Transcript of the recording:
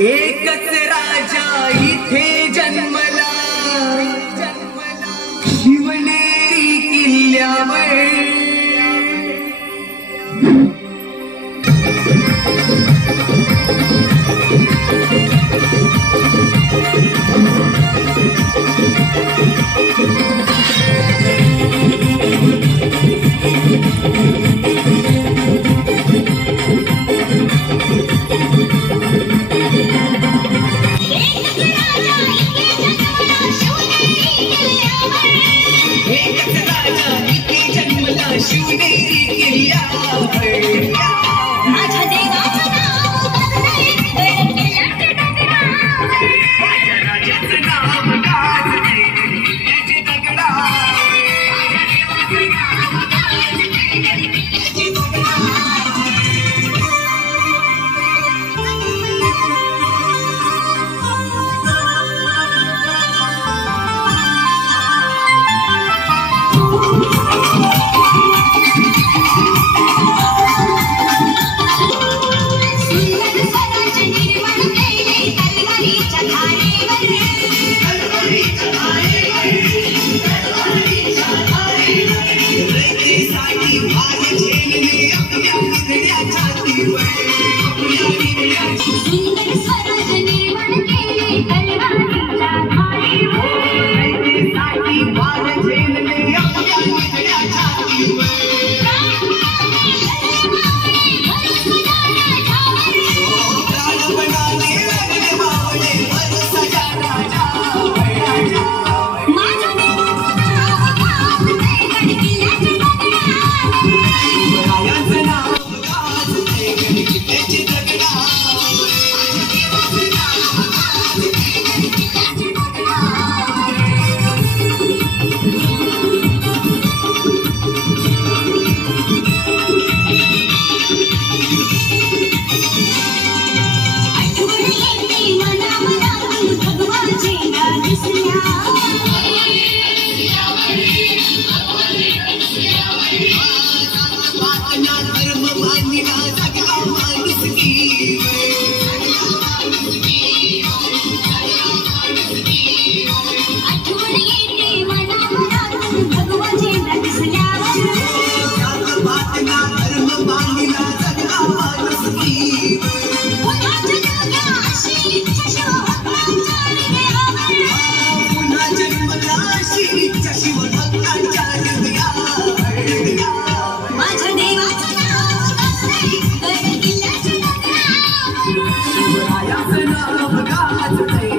एकच राजा इथे जन्मला शिवनेरी किल्ल्यावर शिवनेरी किल्ल्यावर माझ्या देवाचं नाव गाजलंय गड किल्ल्याच्या डोंगरावर. माझ्या राजाचं नाव गाजलंय किल्ल्याच्या दगडावर. माझ्या देवाचं नाव गाजलंय गड किल्ल्याच्या डोंगरावर. माझ्या देवाचं नाव गाजलंय गड किल्ल्याच्या डोंगरावर. शिवरायाचं नाव गाजलंय